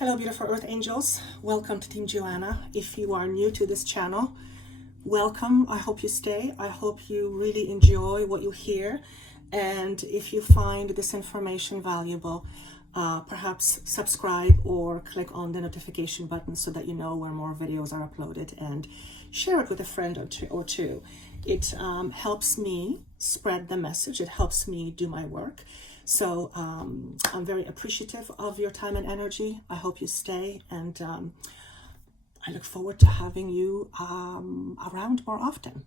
Hello, beautiful Earth Angels. Welcome to Team Joanna. If you are new to this channel, welcome. I hope you stay. I hope you really enjoy what you hear. And if you find this information valuable, perhaps subscribe or click on the notification button so that you know when more videos are uploaded, and share it with a friend or two. It helps me spread the message. It helps me do my work. So I'm very appreciative of your time and energy. I hope you stay, and I look forward to having you around more often.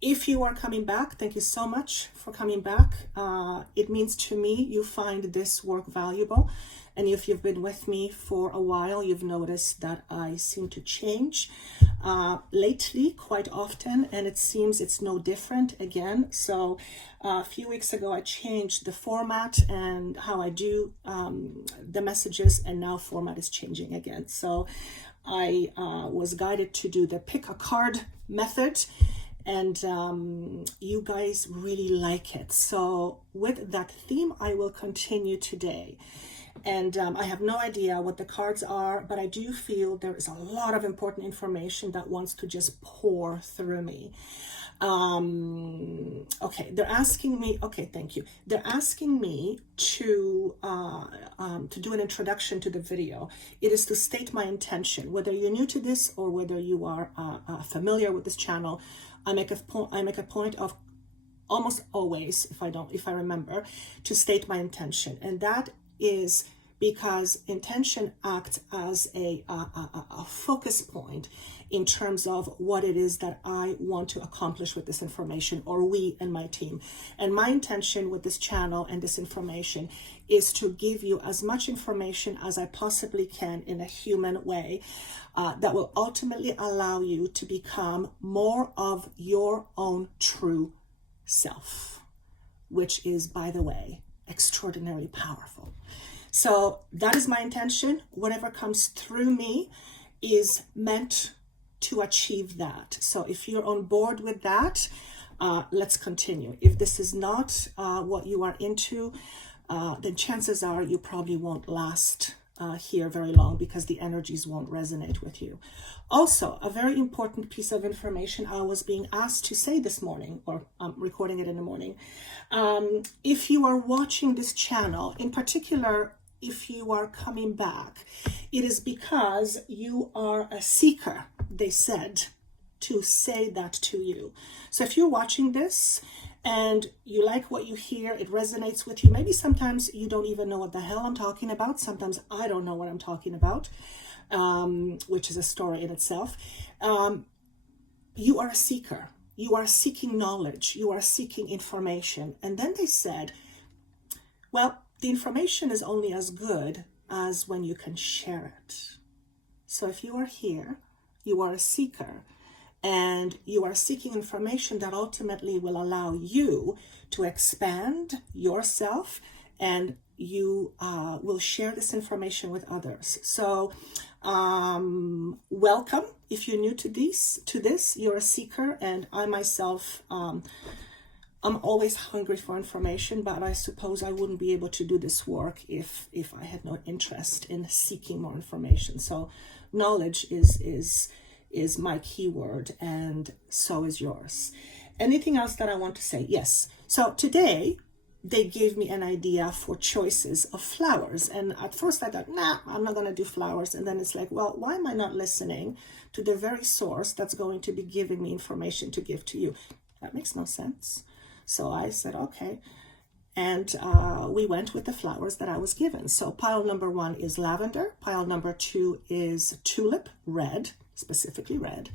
If you are coming back, thank you so much for coming back. It means to me you find this work valuable. And if you've been with me for a while, you've noticed that I seem to change lately quite often, and it seems it's no different again. So a few weeks ago, I changed the format and how I do the messages, and now format is changing again. So I was guided to do the pick a card method, and you guys really like it. So with that theme, I will continue today. And I have no idea what the cards are, but I do feel there is a lot of important information that wants to just pour through me. Okay, they're asking me, okay, thank you. They're asking me to do an introduction to the video. It is to state my intention, whether you're new to this or whether you are familiar with this channel. I make a point of almost always, if I remember, to state my intention, and that is because intention acts as a focus point in terms of what it is that I want to accomplish with this information, or we and my team. And my intention with this channel and this information is to give you as much information as I possibly can in a human way that will ultimately allow you to become more of your own true self, which is, by the way, extraordinarily powerful. So that is my intention. Whatever comes through me is meant to achieve that. So if you're on board with that, let's continue. If this is not what you are into, then chances are you probably won't last here very long, because the energies won't resonate with you. Also, a very important piece of information I was being asked to say this morning, or I'm recording it in the morning. If you are watching this channel, in particular, if you are coming back, it is because you are a seeker. They said to say that to you. So if you're watching this and you like what you hear, it resonates with you. Maybe sometimes you don't even know what the hell I'm talking about. Sometimes I don't know what I'm talking about, which is a story in itself. You are a seeker. You are seeking knowledge. You are seeking information. And then they said, well, the information is only as good as when you can share it. So if you are here, you are a seeker, and you are seeking information that ultimately will allow you to expand yourself, and you will share this information with others. So welcome. If you're new to this, you're a seeker, and I myself, I'm always hungry for information, but I suppose I wouldn't be able to do this work if I had no interest in seeking more information. So knowledge is my keyword, and so is yours. Anything else that I want to say? Yes. So today they gave me an idea for choices of flowers. And at first I thought, nah, I'm not going to do flowers. And then it's like, well, why am I not listening to the very source that's going to be giving me information to give to you? That makes no sense. So I said, okay. And we went with the flowers that I was given. So pile number 1 is lavender. Pile number 2 is tulip, red, specifically red.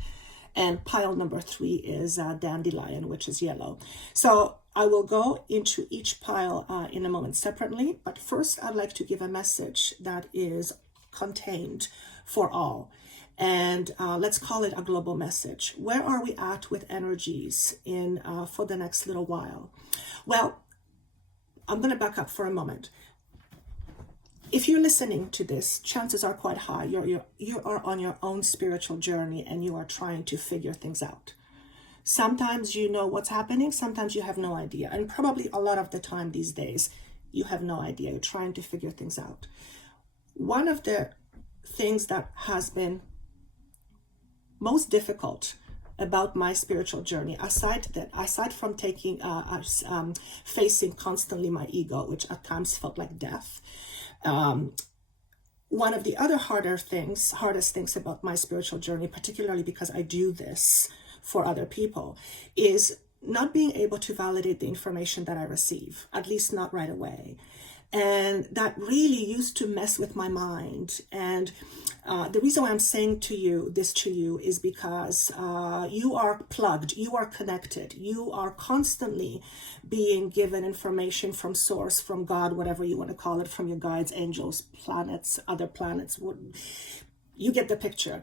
And pile number 3 is dandelion, which is yellow. So I will go into each pile in a moment separately. But first, I'd like to give a message that is contained for all. And let's call it a global message. Where are we at with energies in for the next little while? Well, I'm going to back up for a moment. If you're listening to this, chances are quite high you are on your own spiritual journey, and you are trying to figure things out. Sometimes you know what's happening, sometimes you have no idea. And probably a lot of the time these days, you have no idea. You're trying to figure things out. One of the things that has been most difficult about my spiritual journey, aside from facing constantly my ego, which at times felt like death. One of the other hardest things about my spiritual journey, particularly because I do this for other people, is not being able to validate the information that I receive, at least not right away. And that really used to mess with my mind. And the reason why I'm saying this to you is because you are plugged, you are connected, you are constantly being given information from source, from God, whatever you want to call it, from your guides, angels, planets, other planets. You get the picture.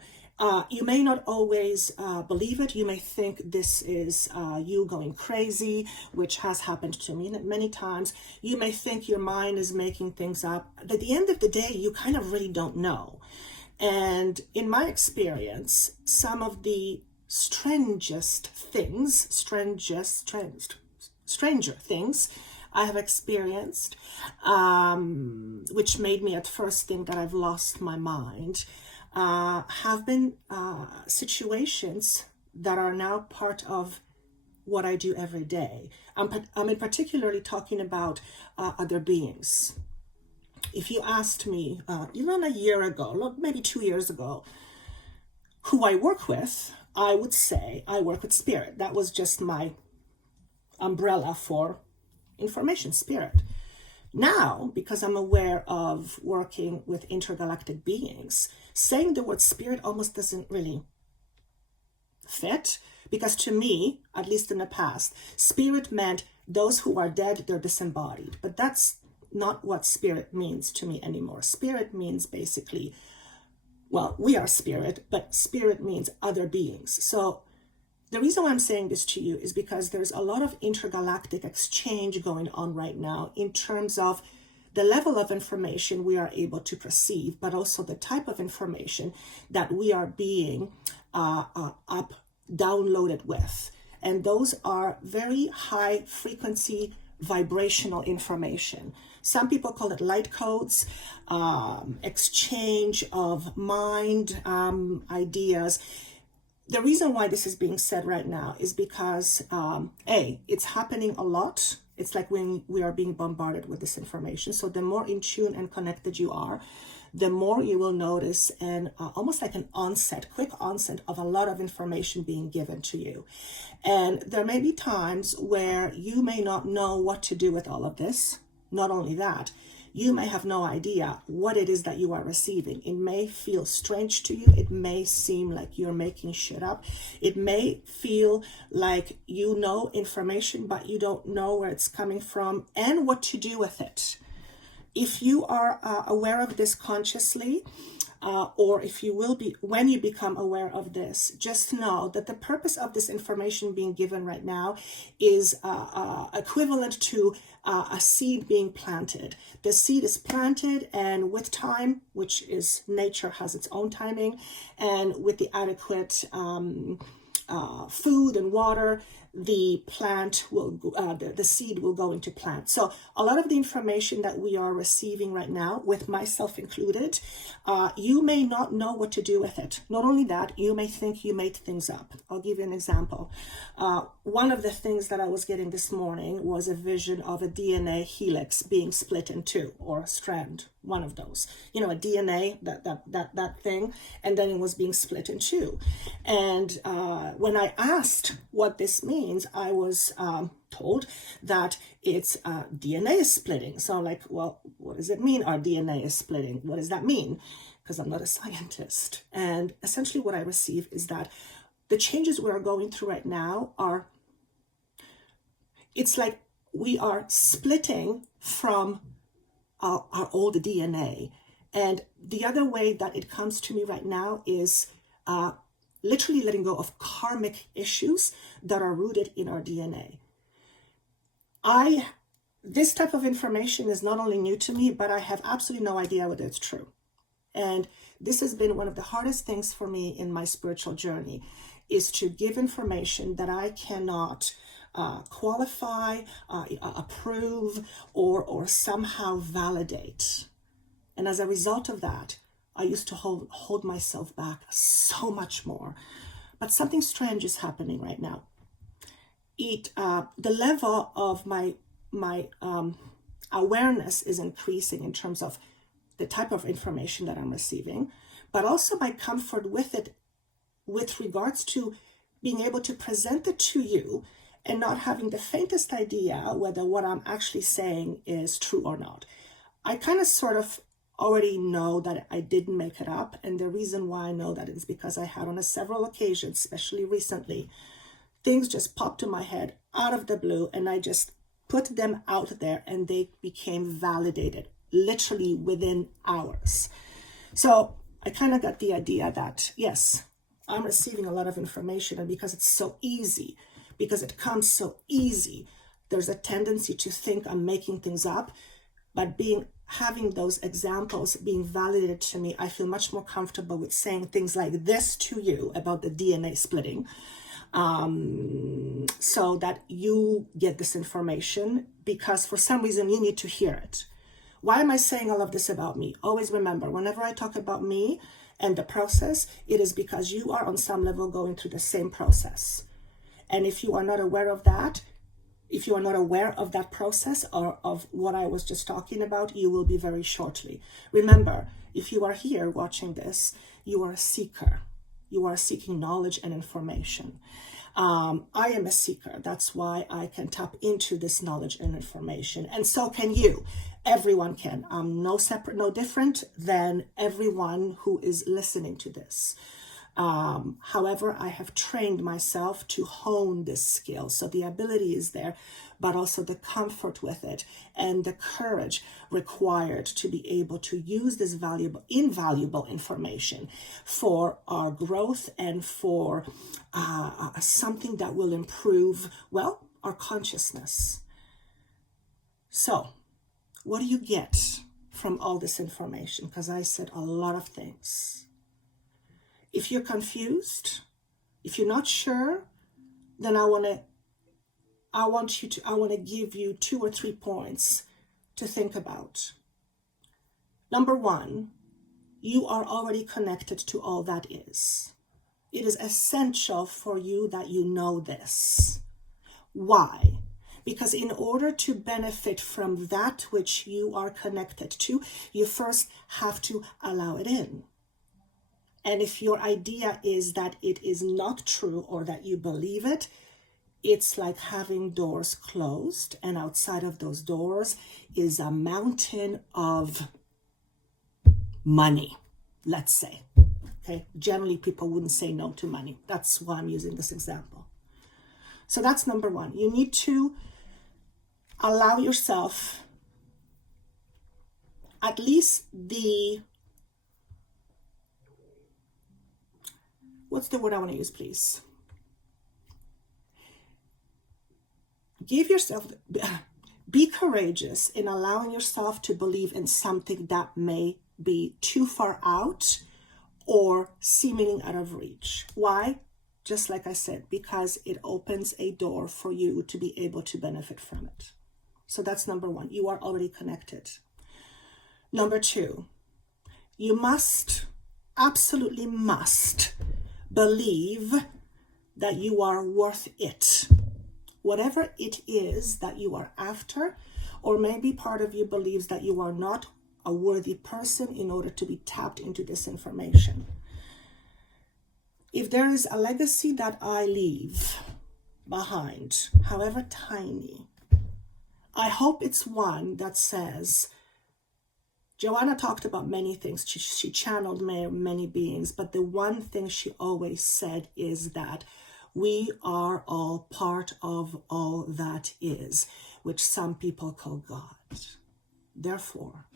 You may not always believe it. You may think this is you going crazy, which has happened to me many times. You may think your mind is making things up. At the end of the day, you kind of really don't know. And in my experience, some of the stranger things I have experienced, which made me at first think that I've lost my mind, have been situations that are now part of what I do every day. I'm particularly talking about other beings. If you asked me, even a year ago, maybe 2 years ago, who I work with, I would say I work with spirit. That was just my umbrella for information, spirit. Now, because I'm aware of working with intergalactic beings, saying the word spirit almost doesn't really fit, because to me, at least in the past, spirit meant those who are dead, they're disembodied. But that's not what spirit means to me anymore. Spirit means basically, well, we are spirit, but spirit means other beings. So the reason why I'm saying this to you is because there's a lot of intergalactic exchange going on right now in terms of the level of information we are able to perceive, but also the type of information that we are being downloaded with. And those are very high frequency vibrational information. Some people call it light codes, exchange of mind ideas. The reason why this is being said right now is because, it's happening a lot. It's like when we are being bombarded with this information. So the more in tune and connected you are, the more you will notice almost like an quick onset of a lot of information being given to you. And there may be times where you may not know what to do with all of this. Not only that, you may have no idea what it is that you are receiving. It may feel strange to you. It may seem like you're making shit up. It may feel like you know information, but you don't know where it's coming from and what to do with it. If you are aware of this consciously, or if you will be, when you become aware of this, just know that the purpose of this information being given right now is equivalent to a seed being planted. The seed is planted, and with time, which is nature has its own timing, and with the adequate food and water, the plant will the seed will go into plant. So a lot of the information that we are receiving right now, with myself included, you may not know what to do with it. Not only that, you may think you made things up. I'll give you an example. One of the things that I was getting this morning was a vision of a DNA helix being split in two, or a strand, one of those, a DNA, that thing, and then it was being split in two. And when I asked what this means, I was told that it's DNA is splitting. So I'm like, well, what does it mean our DNA is splitting? What does that mean? Because I'm not a scientist. And essentially what I receive is that the changes we are going through right now it's like we are splitting from our old DNA. And the other way that it comes to me right now is literally letting go of karmic issues that are rooted in our DNA. This type of information is not only new to me, but I have absolutely no idea whether it's true. And this has been one of the hardest things for me in my spiritual journey, is to give information that I cannot qualify, approve, or somehow validate. And as a result of that, I used to hold myself back so much more. But something strange is happening right now. The level of my awareness is increasing in terms of the type of information that I'm receiving, but also my comfort with it, with regards to being able to present it to you and not having the faintest idea whether what I'm actually saying is true or not. I kind of sort of already know that I didn't make it up. And the reason why I know that is because I had on several occasions, especially recently, things just popped in my head out of the blue, and I just put them out there and they became validated literally within hours. So I kind of got the idea that, yes, I'm receiving a lot of information, and because it's so easy, because it comes so easy, there's a tendency to think I'm making things up. But having those examples being validated to me, I feel much more comfortable with saying things like this to you about the DNA splitting, so that you get this information, because for some reason you need to hear it. Why am I saying all of this about me? Always remember, whenever I talk about me and the process, it is because you are on some level going through the same process. And if you are not aware of that, if you are not aware of that process or of what I was just talking about, you will be very shortly. Remember, if you are here watching this, you are a seeker. You are seeking knowledge and information. I am a seeker. That's why I can tap into this knowledge and information. And so can you. Everyone can. I'm no different than everyone who is listening to this. However, I have trained myself to hone this skill. So the ability is there, but also the comfort with it and the courage required to be able to use this invaluable information for our growth and for something that will improve, well, our consciousness. So, what do you get from all this information? Because I said a lot of things. If you're confused, if you're not sure, then I want to give you 2 or 3 points to think about. Number 1, you are already connected to all that is. It is essential for you that you know this. Why? Because in order to benefit from that which you are connected to, you first have to allow it in. And if your idea is that it is not true or that you believe it, it's like having doors closed, and outside of those doors is a mountain of money, let's say. Okay, generally people wouldn't say no to money. That's why I'm using this example. So that's number 1. You need to allow yourself at least what's the word I want to use, please? Be courageous in allowing yourself to believe in something that may be too far out or seemingly out of reach. Why? Just like I said, because it opens a door for you to be able to benefit from it. So that's number 1. You are already connected. Number 2, you absolutely must believe that you are worth it. Whatever it is that you are after, or maybe part of you believes that you are not a worthy person in order to be tapped into this information. If there is a legacy that I leave behind, however tiny, I hope it's one that says, Joanna talked about many things. She channeled many beings, but the one thing she always said is that we are all part of all that is, which some people call God. Therefore,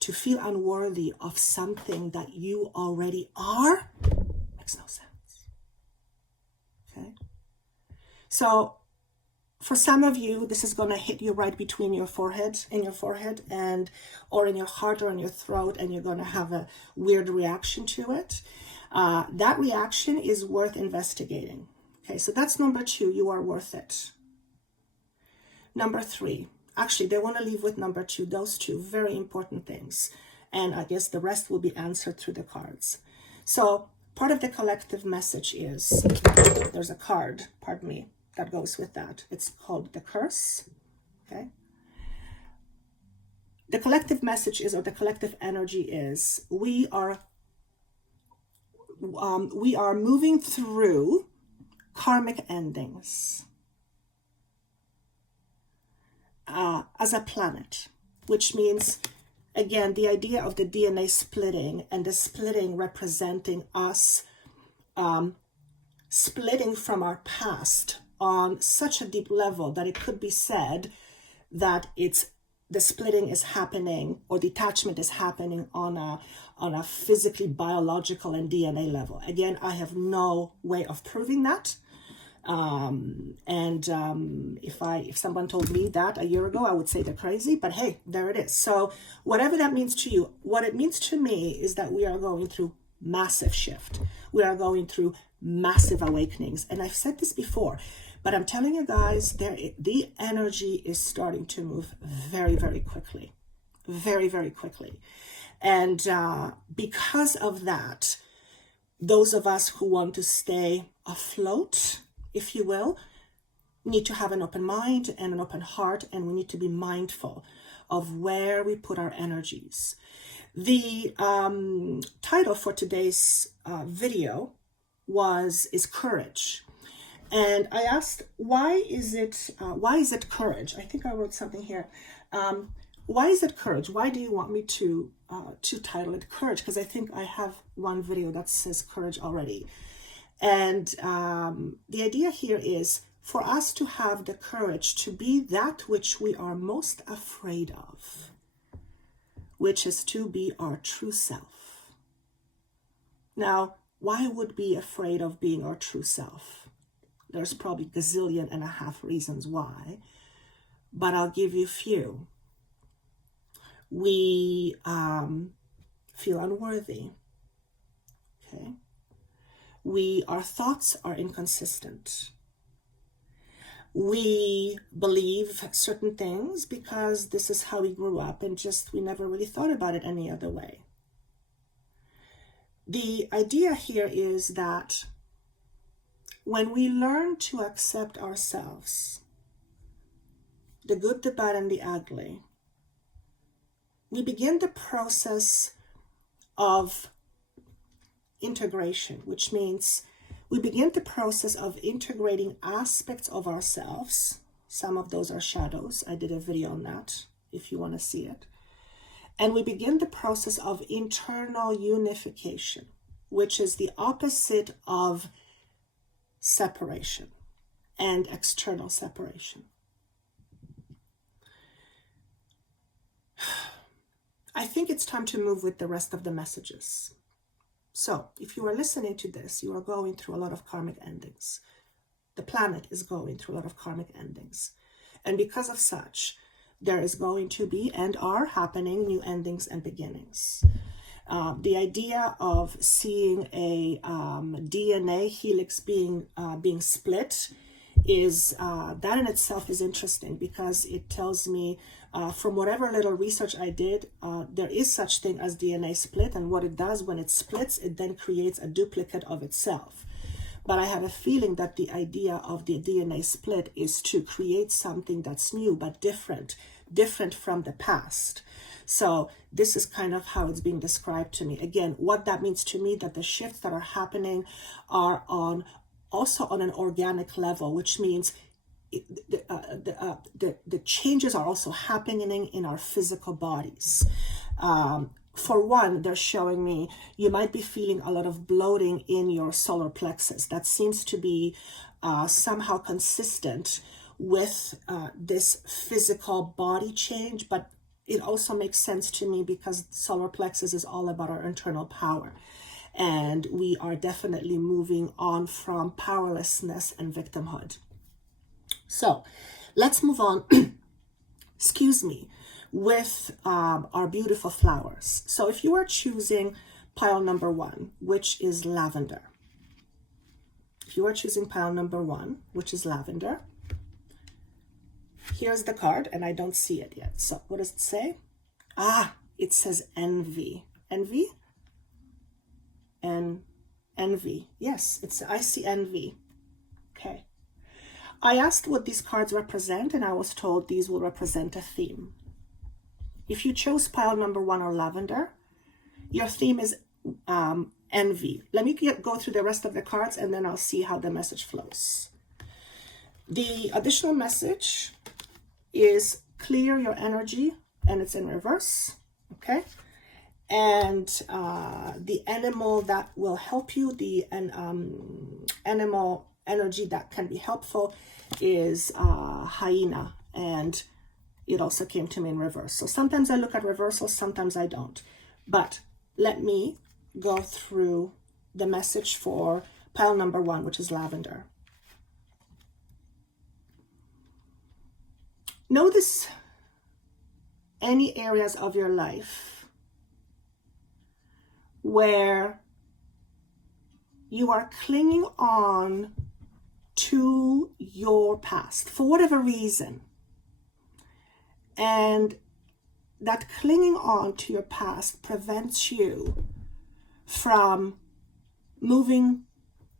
to feel unworthy of something that you already are makes no sense. Okay? So, for some of you, this is going to hit you right between your forehead, and or in your heart or in your throat, and you're going to have a weird reaction to it. That reaction is worth investigating. Okay, so that's number 2. You are worth it. Number 3, actually, they want to leave with number 2. Those 2 very important things. And I guess the rest will be answered through the cards. So part of the collective message is, there's a card, pardon me, that goes with that. It's called the curse. Okay. The collective message is, or the collective energy is, we are moving through karmic endings as a planet, which means, again, the idea of the DNA splitting, and the splitting representing us splitting from our past on such a deep level that it could be said that the splitting is happening, or detachment is happening on a physically biological and DNA level. Again, I have no way of proving that. If someone told me that a year ago, I would say they're crazy, but hey, there it is. So whatever that means to you, what it means to me is that we are going through massive shift. We are going through massive awakenings. And I've said this before, but I'm telling you guys, the energy is starting to move very, very quickly, very, very quickly. And because of that, those of us who want to stay afloat, if you will, need to have an open mind and an open heart, and we need to be mindful of where we put our energies. The title for today's video is courage. And I asked, why is it courage? I think I wrote something here. Why is it courage? Why do you want me to title it courage? Because I think I have one video that says courage already. And the idea here is for us to have the courage to be that which we are most afraid of, which is to be our true self. Now, why would we be afraid of being our true self? There's probably a gazillion and a half reasons why, but I'll give you a few. We feel unworthy. Okay. Our thoughts are inconsistent. We believe certain things because this is how we grew up, and we never really thought about it any other way. The idea here is that when we learn to accept ourselves, the good, the bad, and the ugly, we begin the process of integration, which means we begin the process of integrating aspects of ourselves. Some of those are shadows. I did a video on that if you want to see it. And we begin the process of internal unification, which is the opposite of separation and external separation. I think it's time to move with the rest of the messages. So if you are listening to this, you are going through a lot of karmic endings. The planet is going through a lot of karmic endings. And because of such, there is going to be and are happening new endings and beginnings. The idea of seeing a DNA helix being split is that in itself is interesting, because it tells me from whatever little research I did, there is such thing as DNA split, and what it does when it splits, it then creates a duplicate of itself. But I have a feeling that the idea of the DNA split is to create something that's new but different from the past. So this is kind of how it's being described to me. Again, what that means to me, that the shifts that are happening are also on an organic level, which means the changes are also happening in our physical bodies. For one, they're showing me you might be feeling a lot of bloating in your solar plexus. That seems to be somehow consistent with this physical body change, but it also makes sense to me because solar plexus is all about our internal power. And we are definitely moving on from powerlessness and victimhood. So let's move on, excuse me, with our beautiful flowers. So if you are choosing pile number 1, which is lavender, here's the card, and I don't see it yet. So what does it say? it says envy. Envy? And envy. Yes, I see envy. Okay. I asked what these cards represent, and I was told these will represent a theme. If you chose pile number 1 or lavender, your theme is envy. Let me go through the rest of the cards, and then I'll see how the message flows. The additional message is clear your energy, and it's in reverse. Okay. And the animal that will help you, the animal energy that can be helpful is hyena, and it also came to me in reverse. So sometimes I look at reversals, sometimes I don't. But let me go through the message for pile number 1, which is lavender. Notice any areas of your life where you are clinging on to your past for whatever reason. And that clinging on to your past prevents you from moving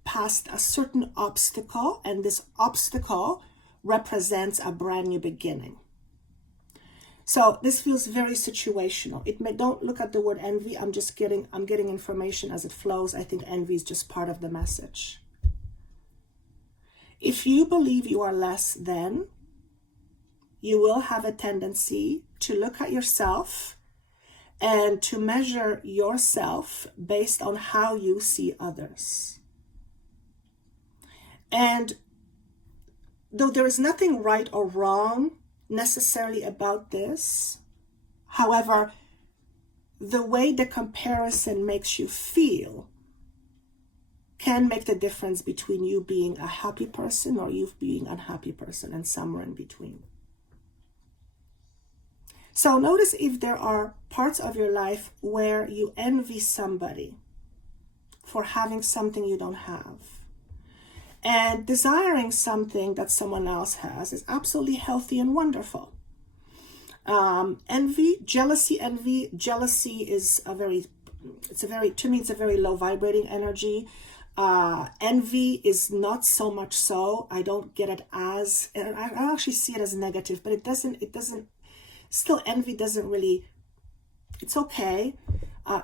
past a certain obstacle, and this obstacle represents a brand new beginning. So this feels very situational. Don't look at the word envy. I'm getting information as it flows. I think envy is just part of the message. If you believe you are less than, you will have a tendency to look at yourself and to measure yourself based on how you see others. And though there is nothing right or wrong necessarily about this, however, the way the comparison makes you feel can make the difference between you being a happy person or you being an unhappy person, and somewhere in between. So notice if there are parts of your life where you envy somebody for having something you don't have. And desiring something that someone else has is absolutely healthy and wonderful. Envy, jealousy is to me, it's a very low vibrating energy. Envy is not so much so. I don't get it as, and I actually see it as negative, but still envy doesn't really, it's okay.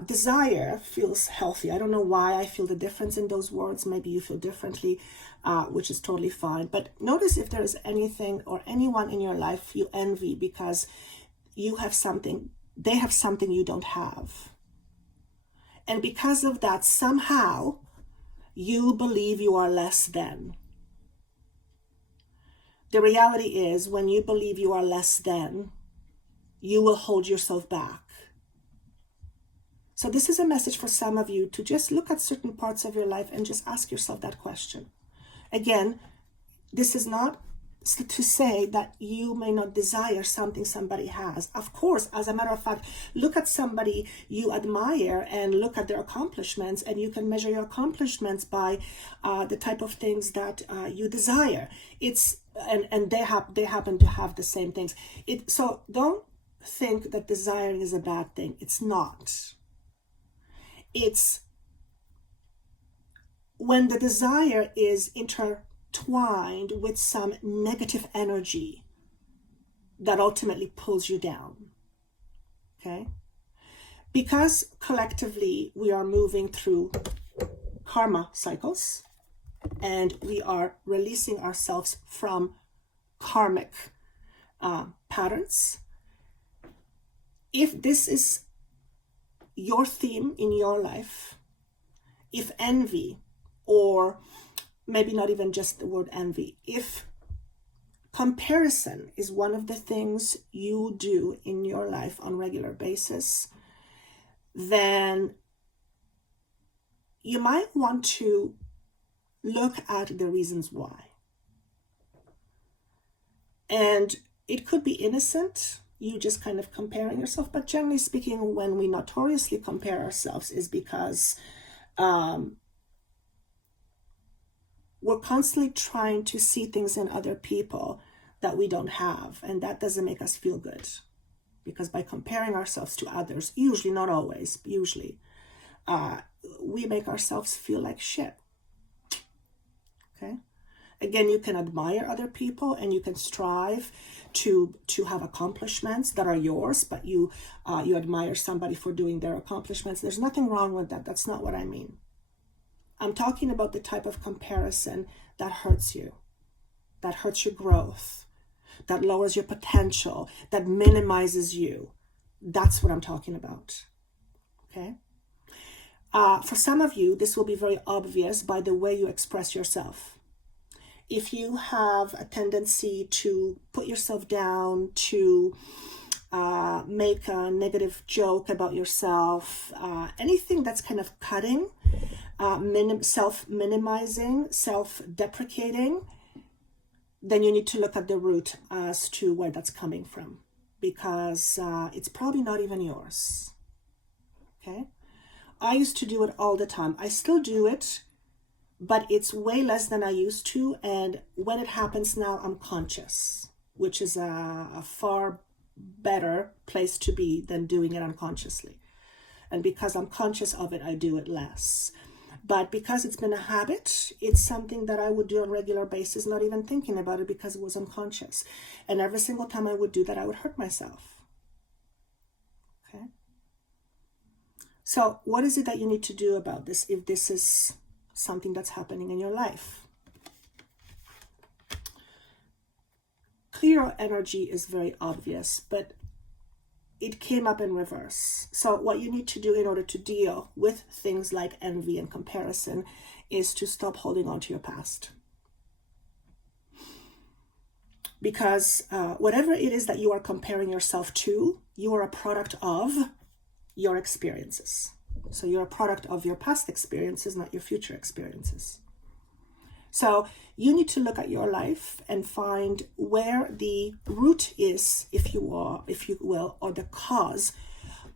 Desire feels healthy. I don't know why I feel the difference in those words. Maybe you feel differently, which is totally fine. But notice if there is anything or anyone in your life you envy because you have something, they have something you don't have. And because of that, somehow you believe you are less than. The reality is, when you believe you are less than, you will hold yourself back. So this is a message for some of you to just look at certain parts of your life and just ask yourself that question. Again, this is not to say that you may not desire something somebody has. Of course, as a matter of fact, look at somebody you admire and look at their accomplishments, and you can measure your accomplishments by the type of things that you desire. And they happen to have the same things. So don't think that desiring is a bad thing. It's not. It's when the desire is intertwined with some negative energy that ultimately pulls you down. Okay? Because collectively we are moving through karma cycles and we are releasing ourselves from karmic patterns. If this is your theme in your life, if envy, or maybe not even just the word envy, if comparison is one of the things you do in your life on a regular basis, then you might want to look at the reasons why. And it could be innocent, you just kind of comparing yourself, but generally speaking, when we notoriously compare ourselves is because we're constantly trying to see things in other people that we don't have, and that doesn't make us feel good. Because by comparing ourselves to others, usually, not always, usually, we make ourselves feel like shit. Okay? Again, you can admire other people and you can strive to have accomplishments that are yours, but you admire somebody for doing their accomplishments. There's nothing wrong with that. That's not what I mean. I'm talking about the type of comparison that hurts you, that hurts your growth, that lowers your potential, that minimizes you. That's what I'm talking about. Okay? For some of you, this will be very obvious by the way you express yourself. If you have a tendency to put yourself down, to make a negative joke about yourself, anything that's kind of cutting, self-minimizing, self-deprecating, then you need to look at the root as to where that's coming from, because it's probably not even yours. Okay? I used to do it all the time. I still do it, but it's way less than I used to. And when it happens now, I'm conscious, which is a far better place to be than doing it unconsciously. And because I'm conscious of it, I do it less. But because it's been a habit, it's something that I would do on a regular basis, not even thinking about it because it was unconscious. And every single time I would do that, I would hurt myself. Okay? So what is it that you need to do about this if this is something that's happening in your life? Clear energy is very obvious, but it came up in reverse. So what you need to do in order to deal with things like envy and comparison is to stop holding on to your past. Because whatever it is that you are comparing yourself to, you are a product of your experiences. So you're a product of your past experiences, not your future experiences. So you need to look at your life and find where the root is, if you will, or the cause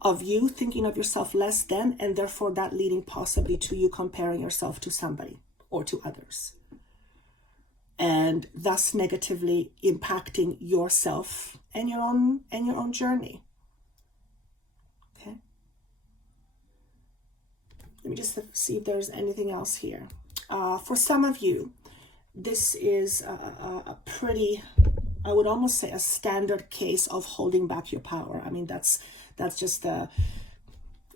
of you thinking of yourself less than, and therefore that leading possibly to you comparing yourself to somebody or to others, and thus negatively impacting yourself and your own journey. Okay. Let me just see if there's anything else here. For some of you, this is a pretty, I would almost say, a standard case of holding back your power. I mean, that's just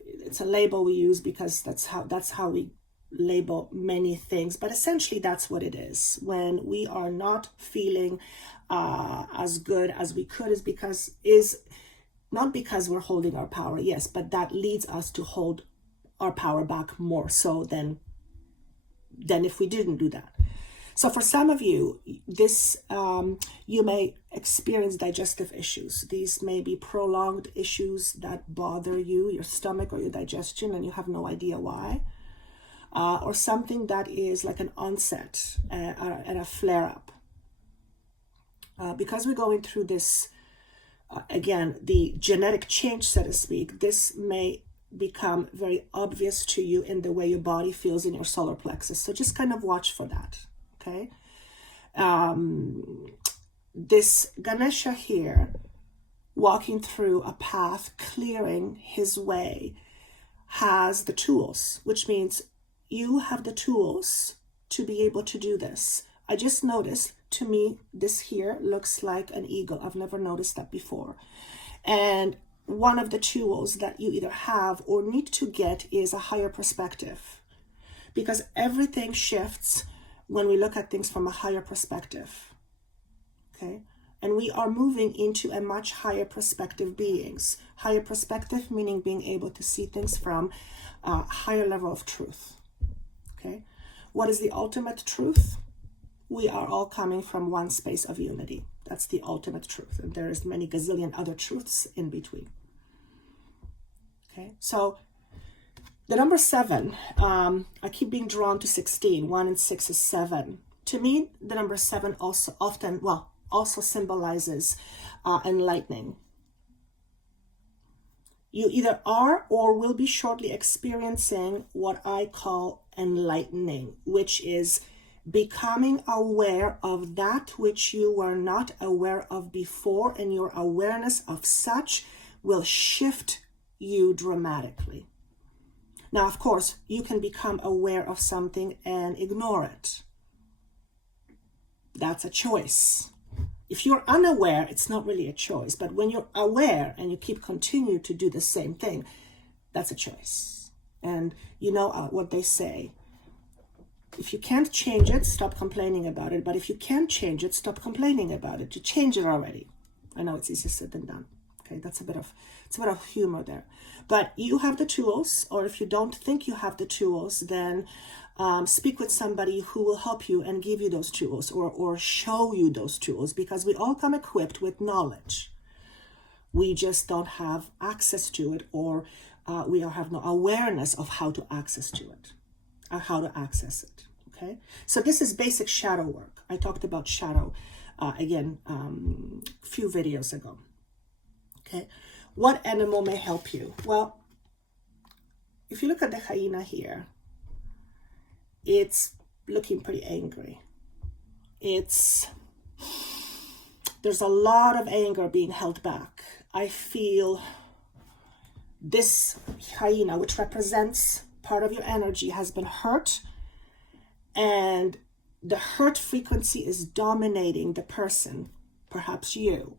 it's a label we use because that's how we label many things. But essentially, that's what it is. When we are not feeling as good as we could, is not because we're holding our power, yes, but that leads us to hold our power back more so than if we didn't do that. So for some of you, this you may experience digestive issues. These may be prolonged issues that bother you, your stomach or your digestion, and you have no idea why. Or something that is like an onset and a flare-up. Because we're going through this, again, the genetic change, so to speak, this may become very obvious to you in the way your body feels in your solar plexus. So just kind of watch for that, okay? This Ganesha here, walking through a path, clearing his way, has the tools, which means you have the tools to be able to do this. I just noticed, to me, this here looks like an eagle. I've never noticed that before. And one of the tools that you either have or need to get is a higher perspective, because everything shifts when we look at things from a higher perspective. Okay? And we are moving into a much higher perspective beings. Higher perspective meaning being able to see things from a higher level of truth. Okay? What is the ultimate truth? We are all coming from one space of unity. That's the ultimate truth. And there is many gazillion other truths in between. Okay, so the number 7, I keep being drawn to 16. 1 and 6 is 7. To me, the number 7 also symbolizes enlightening. You either are or will be shortly experiencing what I call enlightening, which is becoming aware of that which you were not aware of before, and your awareness of such will shift you dramatically. Now, of course, you can become aware of something and ignore it. That's a choice. If you're unaware, it's not really a choice. But when you're aware and you continue to do the same thing, that's a choice. And you know what they say. If you can't change it, stop complaining about it. But if you can change it, stop complaining about it. You change it already. I know it's easier said than done. Okay, it's a bit of humor there. But you have the tools, or if you don't think you have the tools, then speak with somebody who will help you and give you those tools, or show you those tools, because we all come equipped with knowledge. We just don't have access to it, or we have no awareness of how to access to it, or how to access it. Okay, so this is basic shadow work. I talked about shadow again a few videos ago. Okay, what animal may help you? Well, if you look at the hyena here, it's looking pretty angry. There's a lot of anger being held back. I feel this hyena, which represents part of your energy, has been hurt, and the hurt frequency is dominating the person, perhaps you.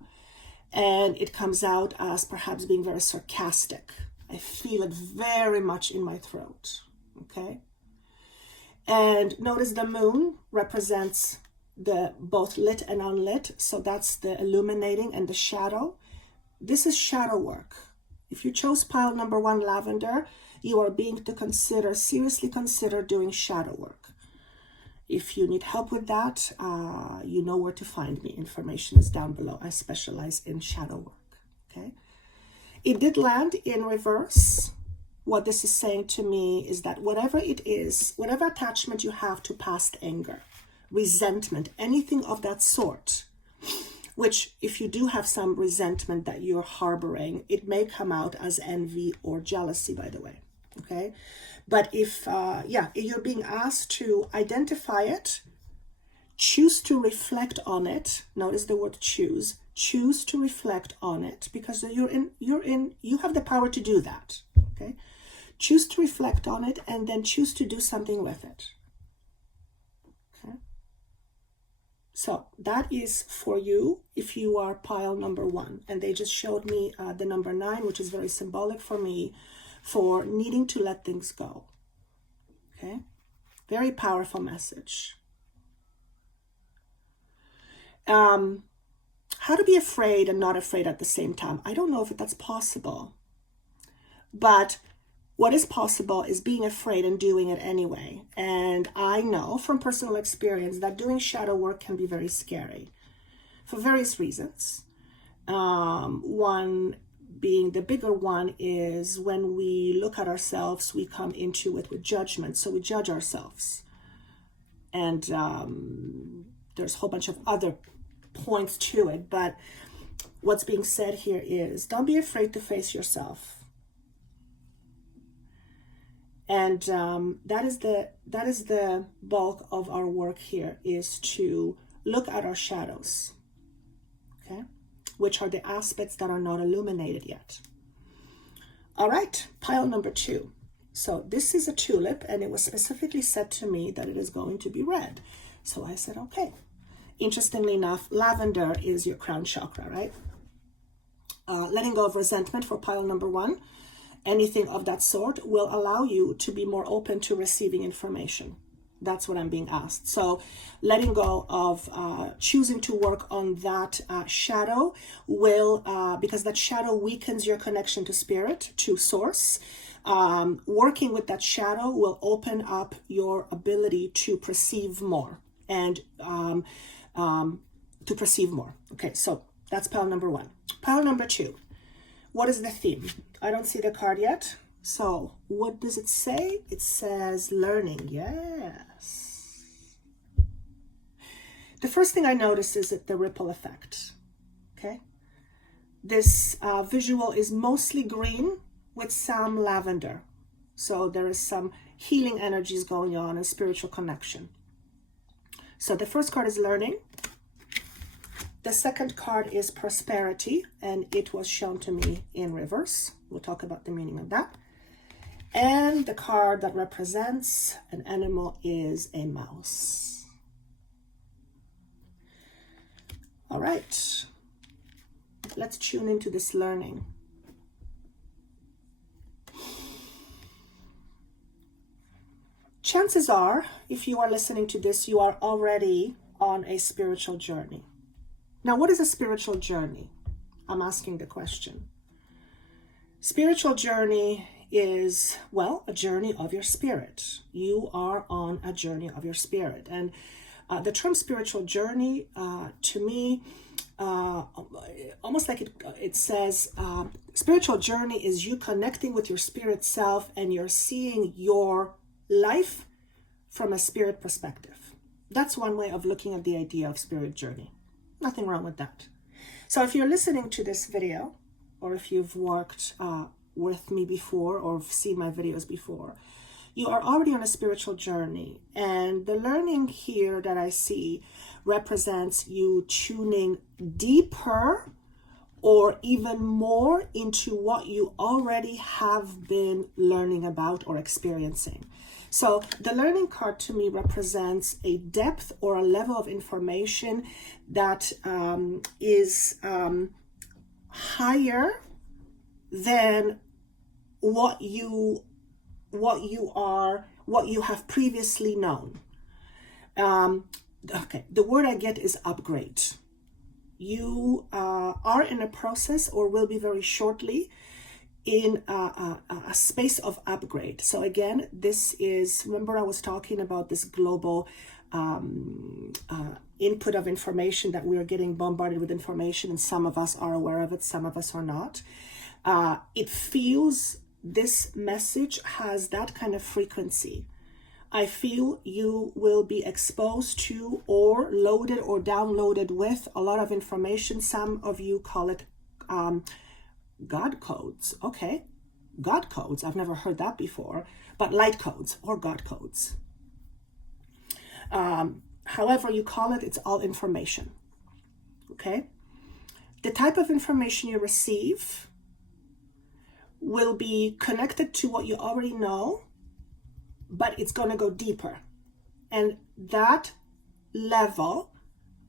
And it comes out as perhaps being very sarcastic. I feel it very much in my throat, okay? And notice the moon represents the both lit and unlit, so that's the illuminating and the shadow. This is shadow work. If you chose pile number 1, lavender, you are being to seriously consider doing shadow work. If you need help with that, you know where to find me. Information is down below. I specialize in shadow work, okay? It did land in reverse. What this is saying to me is that whatever it is, whatever attachment you have to past anger, resentment, anything of that sort, which if you do have some resentment that you're harboring, it may come out as envy or jealousy, by the way, okay? But if you're being asked to identify it, choose to reflect on it. Notice the word choose. Choose to reflect on it, because you have the power to do that. Okay? Choose to reflect on it, and then choose to do something with it. Okay? So that is for you if you are pile number 1. And they just showed me the number 9, which is very symbolic for me, for needing to let things go. Okay? Very powerful message. How to be afraid and not afraid at the same time. I don't know if that's possible. But what is possible is being afraid and doing it anyway. And I know from personal experience that doing shadow work can be very scary for various reasons. One being, the bigger one, is when we look at ourselves, we come into it with judgment. So we judge ourselves. And there's a whole bunch of other points to it. But what's being said here is, don't be afraid to face yourself. And that is the bulk of our work here, is to look at our shadows. Okay? Which are the aspects that are not illuminated yet. All right, pile number 2. So this is a tulip, and it was specifically said to me that it is going to be red. So I said, okay. Interestingly enough, lavender is your crown chakra, right? Letting go of resentment for pile number 1, anything of that sort, will allow you to be more open to receiving information. That's what I'm being asked. So letting go of choosing to work on that shadow will, because that shadow weakens your connection to spirit, to source. Working with that shadow will open up your ability to perceive more and to perceive more. Okay, so that's pile number 1. Pile number 2. What is the theme? I don't see the card yet. So what does it say? It says learning. Yes. The first thing I notice is the ripple effect. Okay. This visual is mostly green with some lavender. So there is some healing energies going on and spiritual connection. So the first card is learning. The second card is prosperity, and it was shown to me in reverse. We'll talk about the meaning of that. And the card that represents an animal is a mouse. All right, let's tune into this learning. Chances are, if you are listening to this, you are already on a spiritual journey. Now, what is a spiritual journey? I'm asking the question. Spiritual journey is, well, a journey of your spirit. You are on a journey of your spirit. And the term spiritual journey, to me, almost like it says, spiritual journey is you connecting with your spirit self, and you're seeing your life from a spirit perspective. That's one way of looking at the idea of spirit journey. Nothing wrong with that. So if you're listening to this video, or if you've worked with me before or seen my videos before, you are already on a spiritual journey. And the learning here that I see represents you tuning deeper or even more into what you already have been learning about or experiencing. So the learning card to me represents a depth or a level of information that is higher than what you have previously known. Okay, the word I get is upgrade. You are in a process, or will be very shortly, in a space of upgrade. So again, this is, remember I was talking about this global input of information, that we are getting bombarded with information, and some of us are aware of it, some of us are not. It feels, this message has that kind of frequency. I feel you will be exposed to or loaded or downloaded with a lot of information. Some of you call it God codes. Okay, God codes. I've never heard that before, but light codes or God codes. However you call it, it's all information. Okay, the type of information you receive will be connected to what you already know, but it's going to go deeper. And that level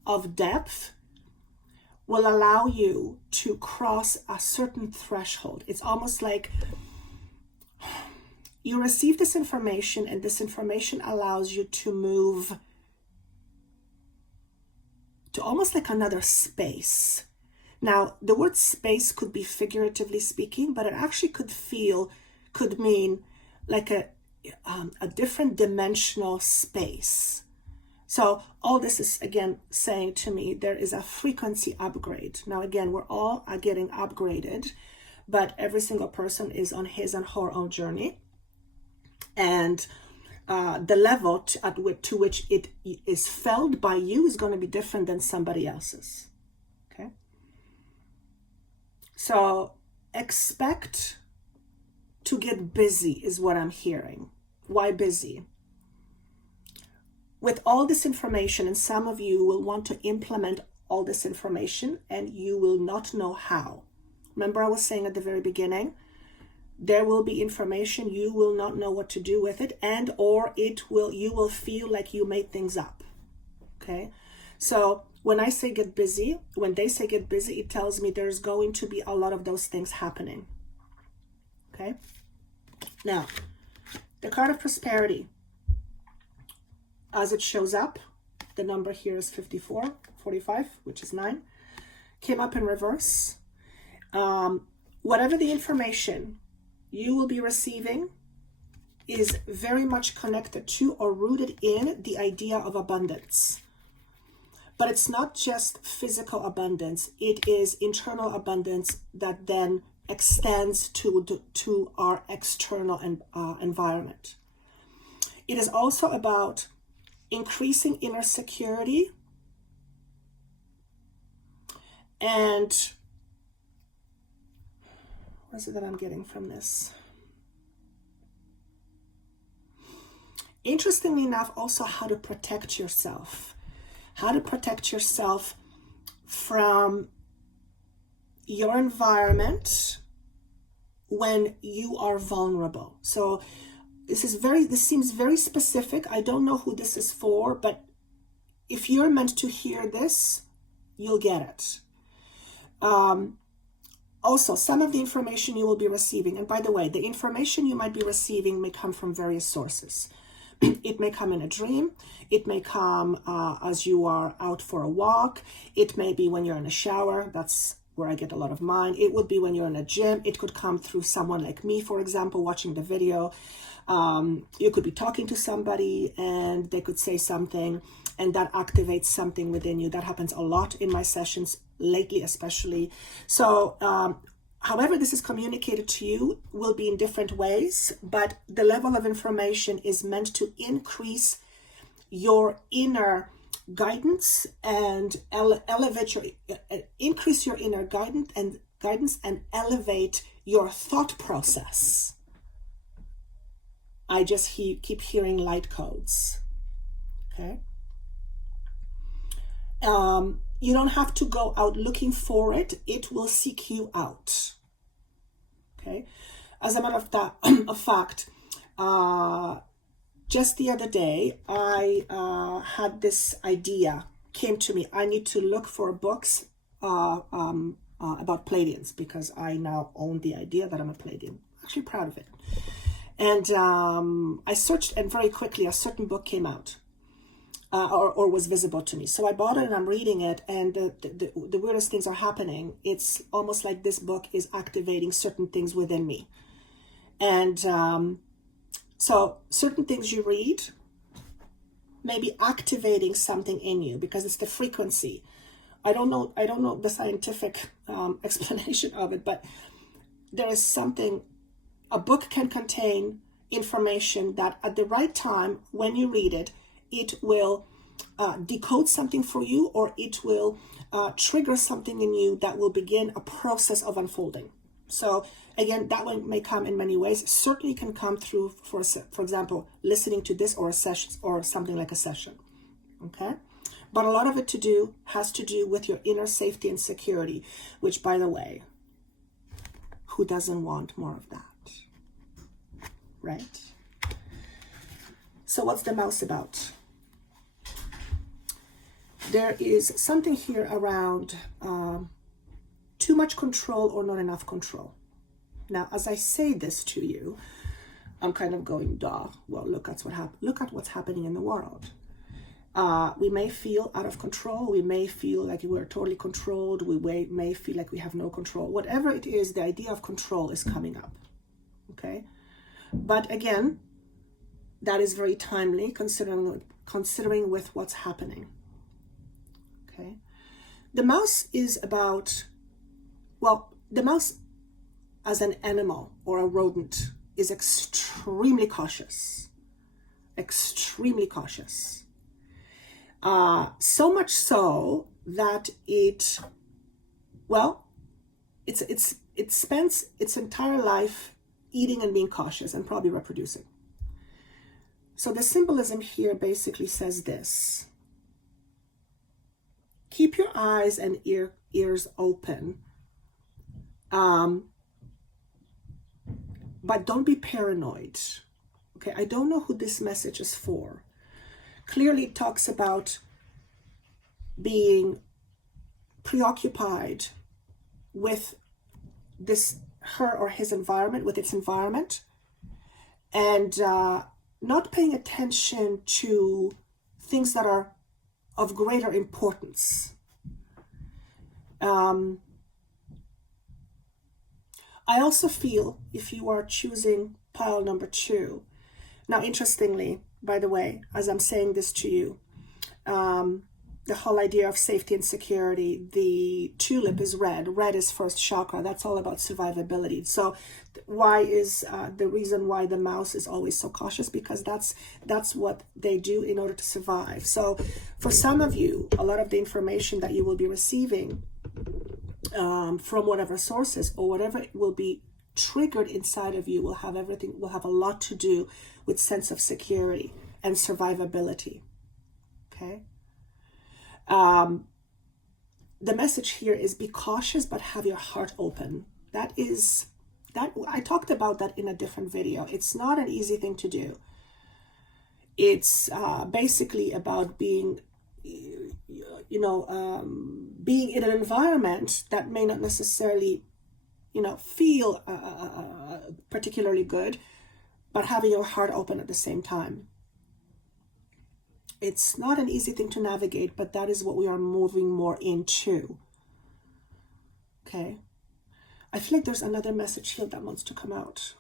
of depth will allow you to cross a certain threshold. It's almost like you receive this information, and this information allows you to move to almost like another space. Now, the word space could be figuratively speaking, but it actually could mean like a different dimensional space. So all this is, again, saying to me, there is a frequency upgrade. Now, again, we're all getting upgraded, but every single person is on his and her own journey. And the level to which it is felt by you is going to be different than somebody else's. Okay? So expect to get busy is what I'm hearing. Why busy? With all this information, and some of you will want to implement all this information, and you will not know how. Remember I was saying at the very beginning, there will be information, you will not know what to do with it, and or you will feel like you made things up. Okay? So when I say get busy, when they say get busy, it tells me there's going to be a lot of those things happening. Okay? Now, the card of prosperity, as it shows up, the number here is 45, which is 9, came up in reverse. Whatever the information you will be receiving is very much connected to or rooted in the idea of abundance. But it's not just physical abundance, it is internal abundance that then extends to our external environment. It is also about increasing inner security and what is it that I'm getting from this? Interestingly enough, also how to protect yourself. How to protect yourself from your environment when you are vulnerable. So this seems very specific. I don't know who this is for, but if you're meant to hear this, you'll get it. Also, some of the information you will be receiving, and by the way, the information you might be receiving may come from various sources. It may come in a dream. It may come as you are out for a walk. It may be when you're in a shower. That's where I get a lot of mine. It would be when you're in a gym. It could come through someone like me, for example, watching the video. You could be talking to somebody and they could say something, and that activates something within you. That happens a lot in my sessions lately, especially. So however this is communicated to you will be in different ways, but the level of information is meant to increase your inner guidance and increase your inner guidance and elevate your thought process. I just keep hearing light codes. Okay. You don't have to go out looking for it. It will seek you out. Okay. As a matter of fact, just the other day, I had this idea came to me. I need to look for books about Pleiadians, because I now own the idea that I'm a Pleiadian. I'm actually proud of it. And I searched, and very quickly a certain book came out. Or was visible to me. So I bought it and I'm reading it, and the weirdest things are happening. It's almost like this book is activating certain things within me. And so certain things you read may be activating something in you because it's the frequency. I don't know the scientific explanation of it, but there is something. A book can contain information that at the right time, when you read it, it will decode something for you, or it will trigger something in you that will begin a process of unfolding. So again, that one may come in many ways. Certainly can come through, for example, listening to this or a session or something like a session. Okay, but a lot of it has to do with your inner safety and security, which, by the way, who doesn't want more of that, right? So what's the mouse about? There is something here around too much control or not enough control. Now, as I say this to you, I'm kind of going, duh. Well, look at what's happening in the world. We may feel out of control. We may feel like we're totally controlled. We may feel like we have no control. Whatever it is, the idea of control is coming up. Okay, but again, that is very timely considering with what's happening. Okay, the mouse is about, well, the mouse as an animal or a rodent is extremely cautious. Extremely cautious. So much so that it spends its entire life eating and being cautious and probably reproducing. So the symbolism here basically says this: keep your eyes and ears open, but don't be paranoid. Okay, I don't know who this message is for. Clearly it talks about being preoccupied with her or his environment, with its environment, and not paying attention to things that are of greater importance. I also feel, if you are choosing pile number 2, now interestingly, by the way, as I'm saying this to you, the whole idea of safety and security, the tulip is red. Red is first chakra. That's all about survivability. So why is the reason why the mouse is always so cautious? Because that's what they do in order to survive. So for some of you, a lot of the information that you will be receiving from whatever sources or whatever will be triggered inside of you will have a lot to do with sense of security and survivability. Okay. the message here is be cautious, but have your heart open. That I talked about that in a different video. It's not an easy thing to do. It's basically about being, being in an environment that may not necessarily, feel particularly good, but having your heart open at the same time. It's not an easy thing to navigate, but that is what we are moving more into. Okay. I feel like there's another message here that wants to come out.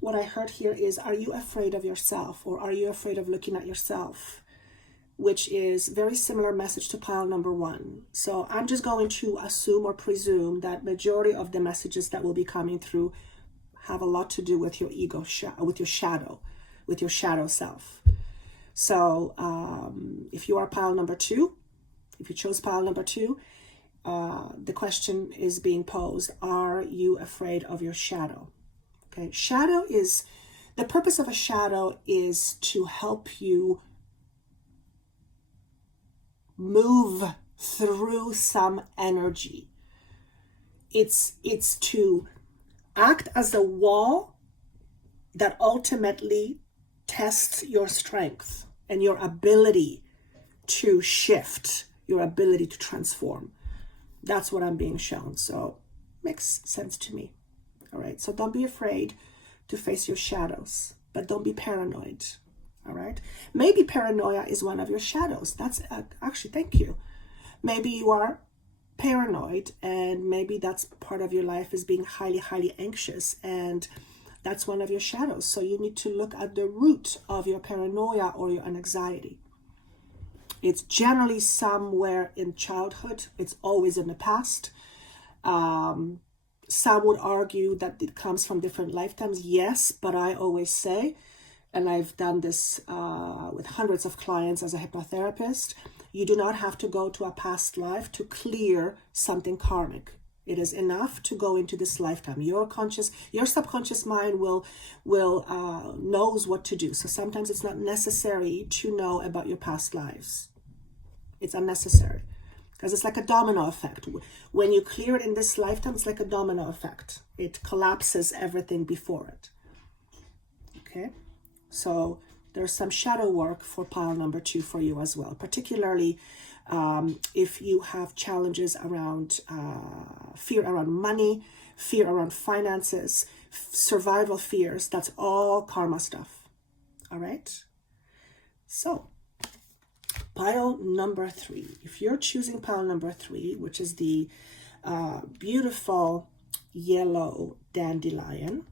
What I heard here is, are you afraid of yourself, or are you afraid of looking at yourself? Which is very similar message to pile number 1. So I'm just going to assume or presume that majority of the messages that will be coming through have a lot to do with your ego, with your shadow self. So if you are pile number 2, if you chose pile number 2, the question is being posed, are you afraid of your shadow? Okay, the purpose of a shadow is to help you move through some energy. It's to act as a wall that ultimately tests your strength and your ability to shift, your ability to transform. That's what I'm being shown. So makes sense to me. All right. So don't be afraid to face your shadows, but don't be paranoid. All right. Maybe paranoia is one of your shadows. That's actually, thank you. Maybe you are paranoid, and maybe that's part of your life is being highly, highly anxious, and that's one of your shadows. So you need to look at the root of your paranoia or your anxiety. It's generally somewhere in childhood. It's always in the past. Some would argue that it comes from different lifetimes. Yes, but I always say, and I've done this with hundreds of clients as a hypnotherapist, you do not have to go to a past life to clear something karmic. It is enough to go into this lifetime. Your subconscious mind will knows what to do. So sometimes it's not necessary to know about your past lives. It's unnecessary, because it's like a domino effect. When you clear it in this lifetime, it's like a domino effect. It collapses everything before it. Okay, so there's some shadow work for pile number 2 for you as well, particularly if you have challenges around fear around money, fear around finances, survival fears. That's all karma stuff. All right. So pile number 3, if you're choosing pile number 3, which is the beautiful yellow dandelion,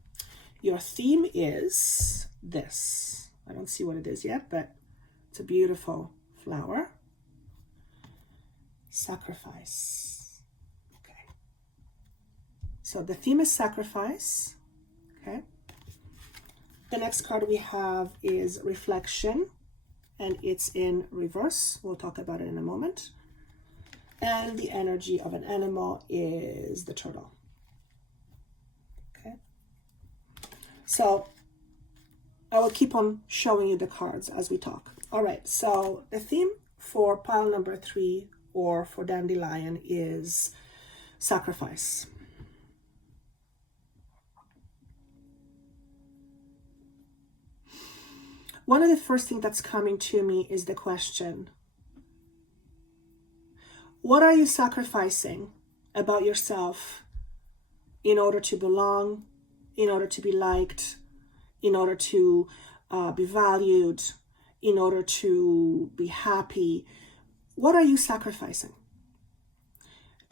your theme is this. I don't see what it is yet, but it's a beautiful flower. Sacrifice. Okay. So the theme is sacrifice. Okay. The next card we have is reflection, and it's in reverse. We'll talk about it in a moment. And the energy of an animal is the turtle. Okay. So I will keep on showing you the cards as we talk. All right. So the theme for pile number 3 or for dandelion is sacrifice. One of the first things that's coming to me is the question, what are you sacrificing about yourself in order to belong, in order to be liked, in order to be valued, in order to be happy? What are you sacrificing?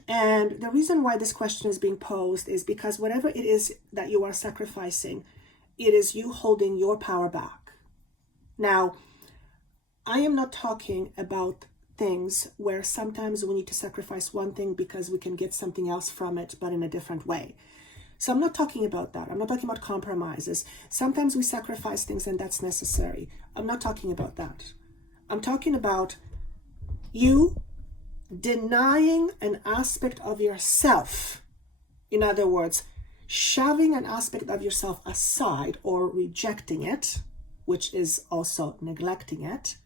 And the reason why this question is being posed is because whatever it is that you are sacrificing, it is you holding your power back. Now, I am not talking about things where sometimes we need to sacrifice one thing because we can get something else from it, but in a different way. So I'm not talking about that. I'm not talking about compromises. Sometimes we sacrifice things and that's necessary. I'm not talking about that. I'm talking about you denying an aspect of yourself. In other words, shoving an aspect of yourself aside or rejecting it which is also neglecting it,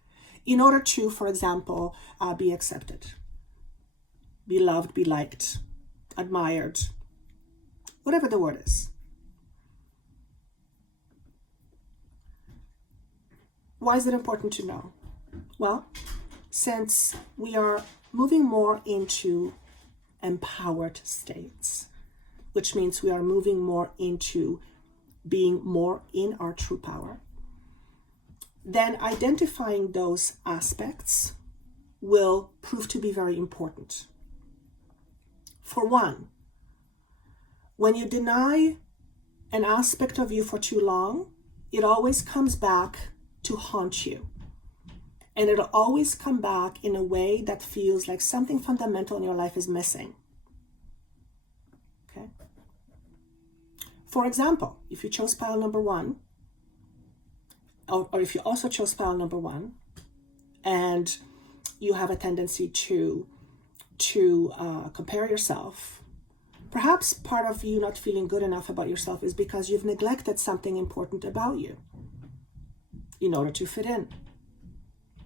in order to, for example, be accepted, be loved, be liked, admired, whatever the word is. Why is it important to know? Well, since we are moving more into empowered states, which means we are moving more into being more in our true power, then identifying those aspects will prove to be very important. For one, when you deny an aspect of you for too long, it always comes back to haunt you. And it'll always come back in a way that feels like something fundamental in your life is missing. Okay? For example, if you chose pile number 1, or if you also chose pile number 1, and you have a tendency to compare yourself, perhaps part of you not feeling good enough about yourself is because you've neglected something important about you in order to fit in.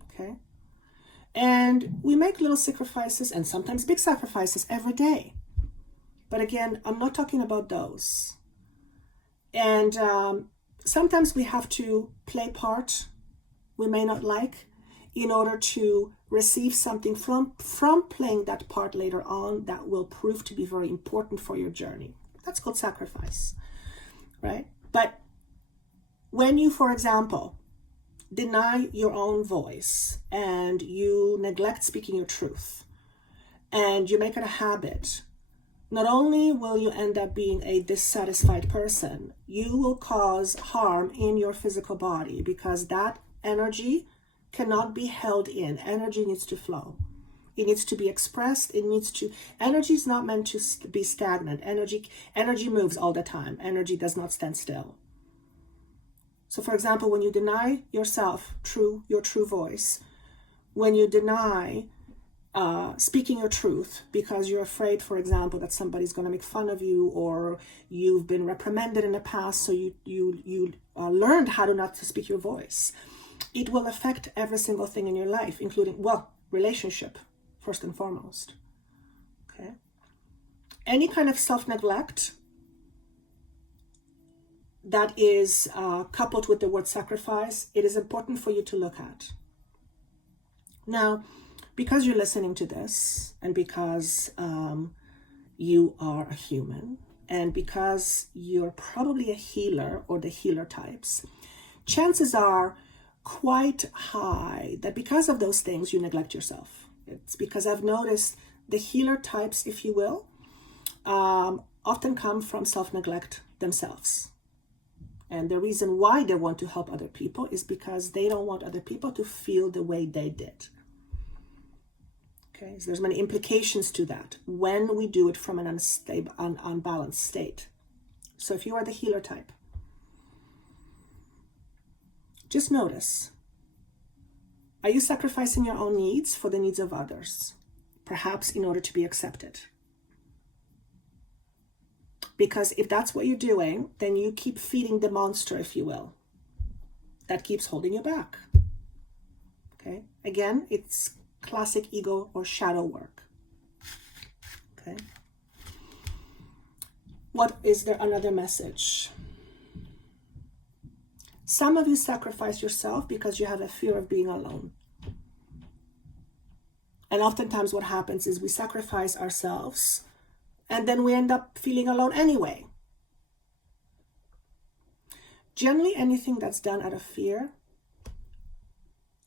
Okay? And we make little sacrifices, and sometimes big sacrifices, every day. But again, I'm not talking about those. And sometimes we have to play part we may not like in order to receive something from playing that part later on that will prove to be very important for your journey. That's called sacrifice, right? But when you, for example, deny your own voice and you neglect speaking your truth and you make it a habit, not only will you end up being a dissatisfied person, you will cause harm in your physical body, because that energy cannot be held in. Energy needs to flow. It needs to be expressed. Energy is not meant to be stagnant. Energy moves all the time. Energy does not stand still. So for example, when you deny yourself your true voice, when you deny speaking your truth because you're afraid, for example, that somebody's going to make fun of you, or you've been reprimanded in the past, so you learned how to not to speak your voice, it will affect every single thing in your life, including, well, relationship, first and foremost. Okay? Any kind of self-neglect that is coupled with the word sacrifice, it is important for you to look at. Now, because you're listening to this, and because you are a human, and because you're probably a healer or the healer types, chances are quite high that because of those things, you neglect yourself. It's because I've noticed the healer types, if you will, often come from self-neglect themselves. And the reason why they want to help other people is because they don't want other people to feel the way they did. Okay, so there's many implications to that when we do it from an unbalanced state. So if you are the healer type, just notice, are you sacrificing your own needs for the needs of others? Perhaps in order to be accepted. Because if that's what you're doing, then you keep feeding the monster, if you will, that keeps holding you back. Okay, again, it's classic ego or shadow work. Okay. What is there another message? Some of you sacrifice yourself because you have a fear of being alone. And oftentimes what happens is we sacrifice ourselves and then we end up feeling alone anyway. Generally, anything that's done out of fear,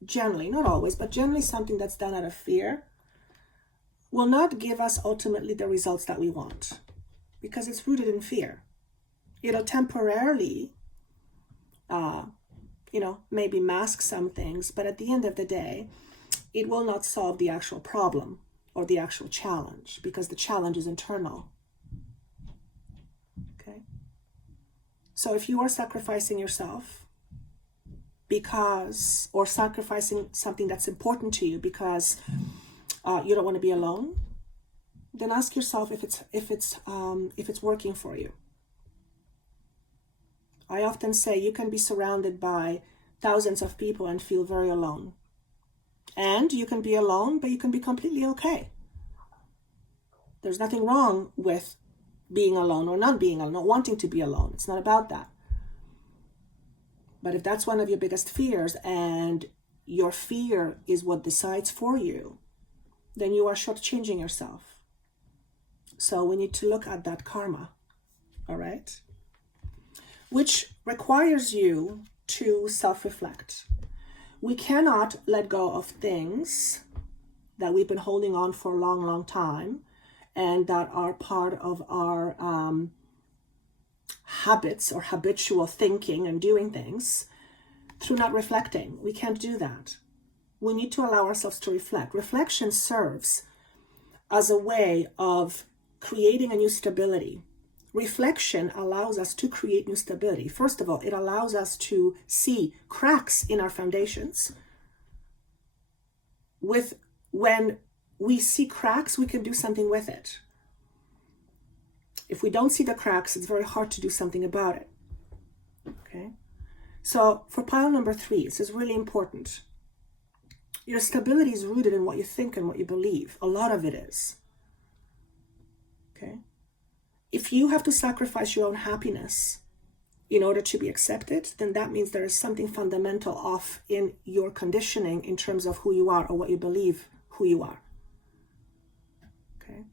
generally, not always, but generally something that's done out of fear will not give us ultimately the results that we want, because it's rooted in fear. It'll temporarily, maybe mask some things, but at the end of the day, it will not solve the actual problem or the actual challenge, because the challenge is internal. Okay? So if you are sacrificing yourself or sacrificing something that's important to you because you don't want to be alone, then ask yourself if it's working for you. I often say you can be surrounded by thousands of people and feel very alone. And you can be alone, but you can be completely okay. There's nothing wrong with being alone or not being alone, not wanting to be alone. It's not about that. But if that's one of your biggest fears and your fear is what decides for you, then you are shortchanging yourself. So we need to look at that karma, all right? Which requires you to self-reflect. We cannot let go of things that we've been holding on for a long, long time and that are part of our habits or habitual thinking and doing things through not reflecting. We can't do that. We need to allow ourselves to reflect. Reflection serves as a way of creating a new stability. Reflection allows us to create new stability. First of all, it allows us to see cracks in our foundations. When we see cracks, we can do something with it. If we don't see the cracks, it's very hard to do something about it. Okay? So for pile number 3, this is really important. Your stability is rooted in what you think and what you believe. A lot of it is. Okay? If you have to sacrifice your own happiness in order to be accepted, then that means there is something fundamental off in your conditioning in terms of who you are or what you believe who you are. Okay?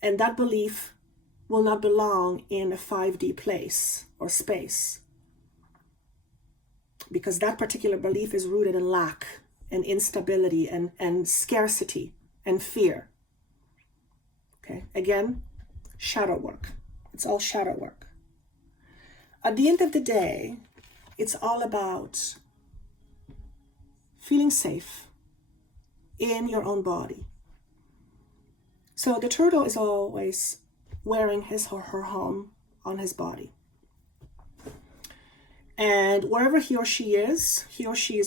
And that belief will not belong in a 5D place or space, because that particular belief is rooted in lack and instability and scarcity and fear. Okay? Again, shadow work. It's all shadow work. At the end of the day, it's all about feeling safe in your own body. So the turtle is always wearing his or her home on his body. And wherever he or she is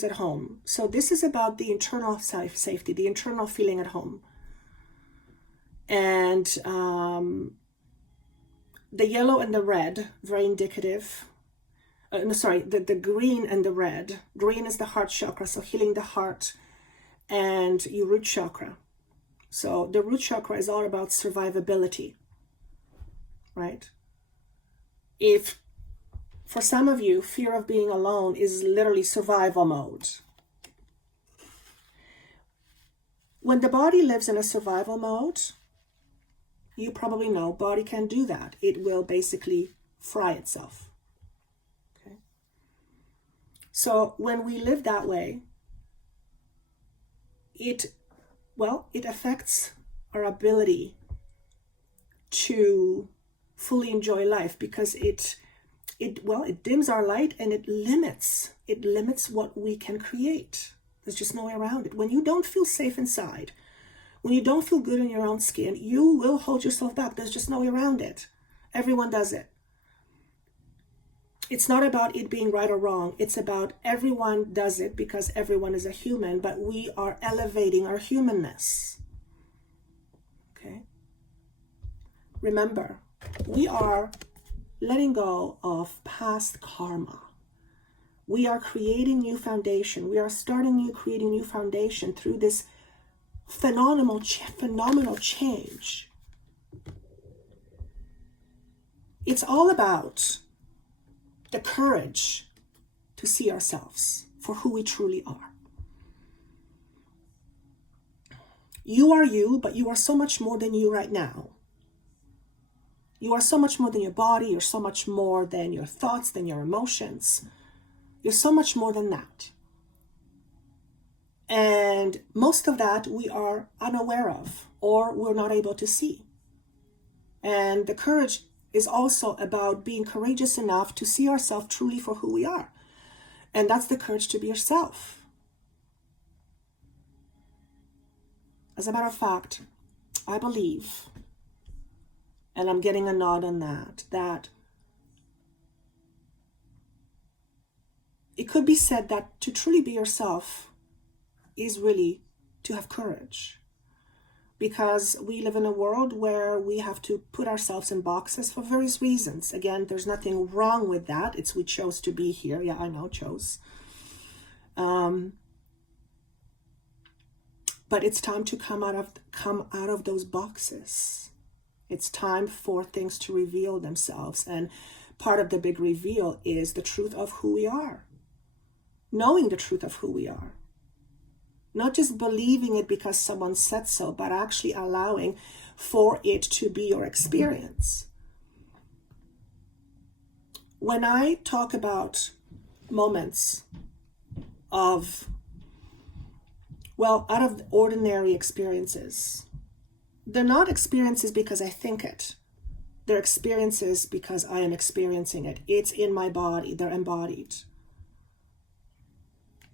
at home. So this is about the internal safety, the internal feeling at home. And the yellow and the red, very indicative. The green and the red. Green is the heart chakra, so healing the heart, and your root chakra. So the root chakra is all about survivability, right? If for some of you, fear of being alone is literally survival mode. When the body lives in a survival mode, you probably know body can't do that. It will basically fry itself. Okay? So when we live that way, it affects our ability to fully enjoy life, because it dims our light and it limits what we can create. There's just no way around it. When you don't feel safe inside, when you don't feel good in your own skin, you will hold yourself back. There's just no way around it. Everyone does it. It's not about it being right or wrong. It's about everyone does it because everyone is a human, but we are elevating our humanness. Okay? Remember, we are letting go of past karma. We are creating new foundation. We are creating new foundation through this phenomenal change. It's all about the courage to see ourselves for who we truly are. You are you, but you are so much more than you right now. You are so much more than your body. You're so much more than your thoughts, than your emotions. You're so much more than that. And most of that we are unaware of, or we're not able to see. And the courage is also about being courageous enough to see ourselves truly for who we are. And that's the courage to be yourself. As a matter of fact, I believe, and I'm getting a nod on that it could be said that to truly be yourself is really to have courage. Because we live in a world where we have to put ourselves in boxes for various reasons. Again, there's nothing wrong with that. It's we chose to be here. Yeah, I know, chose. But it's time to come out of those boxes. It's time for things to reveal themselves. And part of the big reveal is the truth of who we are. Knowing the truth of who we are. Not just believing it because someone said so, but actually allowing for it to be your experience. When I talk about moments of, well, out of the ordinary experiences, they're not experiences because I think it. They're experiences because I am experiencing it. It's in my body. They're embodied.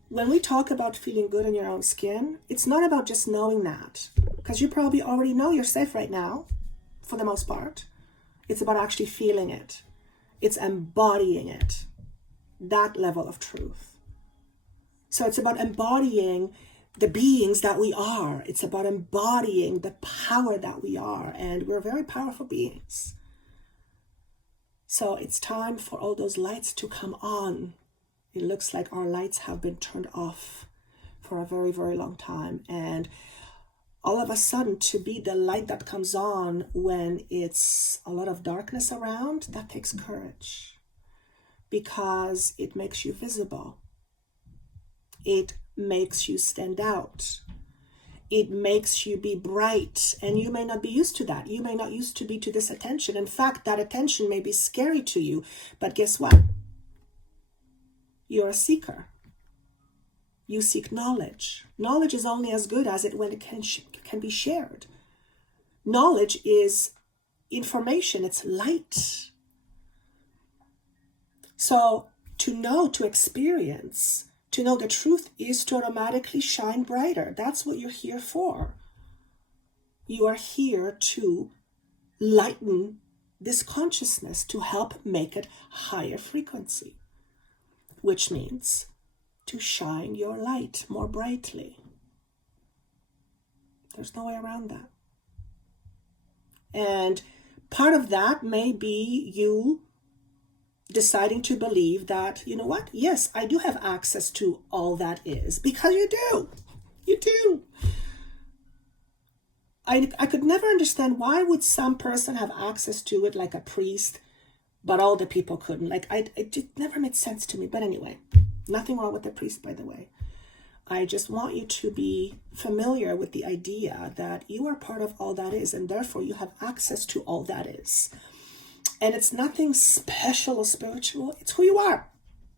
When we talk about feeling good in your own skin, it's not about just knowing that, because you probably already know you're safe right now, for the most part. It's about actually feeling it. It's embodying it, that level of truth. So it's about embodying the beings that we are. It's about embodying the power that we are, and we're very powerful beings. So it's time for all those lights to come on. It looks like our lights have been turned off for a very, very long time. And all of a sudden, to be the light that comes on when it's a lot of darkness around, that takes courage. Because it makes you visible. It makes you stand out. It makes you be bright. And you may not be used to that. You may not used to be to this attention. In fact, that attention may be scary to you. But guess what? You're a seeker. You seek knowledge. Knowledge is only as good as it when it can be shared. Knowledge is information. It's light. So to know, to experience, to know the truth is to automatically shine brighter. That's what you're here for. You are here to lighten this consciousness, to help make it higher frequency. Which means to shine your light more brightly. There's no way around that. And part of that may be you deciding to believe that, you know what? Yes, I do have access to all that is, because you do. You do. I could never understand, why would some person have access to it like a priest, but all the people couldn't? Like, it never made sense to me. But anyway, nothing wrong with the priest, by the way. I just want you to be familiar with the idea that you are part of all that is, and therefore you have access to all that is. And it's nothing special or spiritual. It's who you are.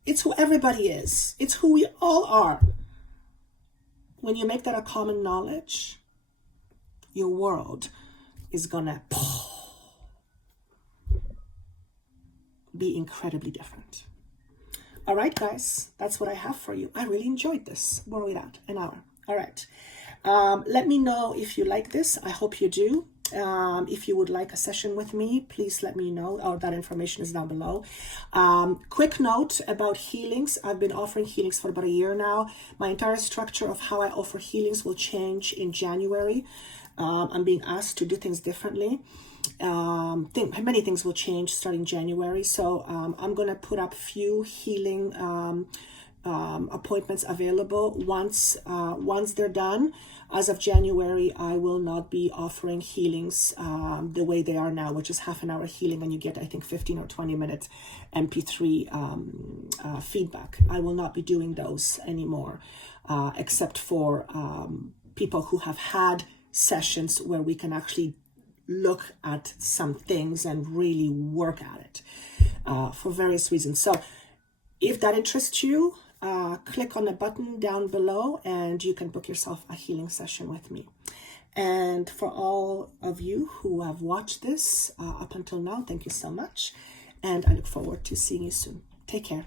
It's who everybody is. It's who we all are. When you make that a common knowledge, your world is gonna be incredibly different. All right, guys, that's what I have for you. I really enjoyed this. Where are we at? An hour. All right. Let me know if you like this. I hope you do. If you would like a session with me, please let me know. All that information is down below. Quick note about healings. I've been offering healings for about a year now. My entire structure of how I offer healings will change in January. I'm being asked to do things differently. Many things will change starting January. So I'm going to put up few healing appointments available. Once they're done, as of January, I will not be offering healings the way they are now, which is half an hour healing, and you get, I think, 15 or 20 minutes MP3 feedback. I will not be doing those anymore, except for people who have had sessions where we can actually look at some things and really work at it for various reasons. So if that interests you, click on the button down below and you can book yourself a healing session with me. And for all of you who have watched this up until now, thank you so much. And I look forward to seeing you soon. Take care.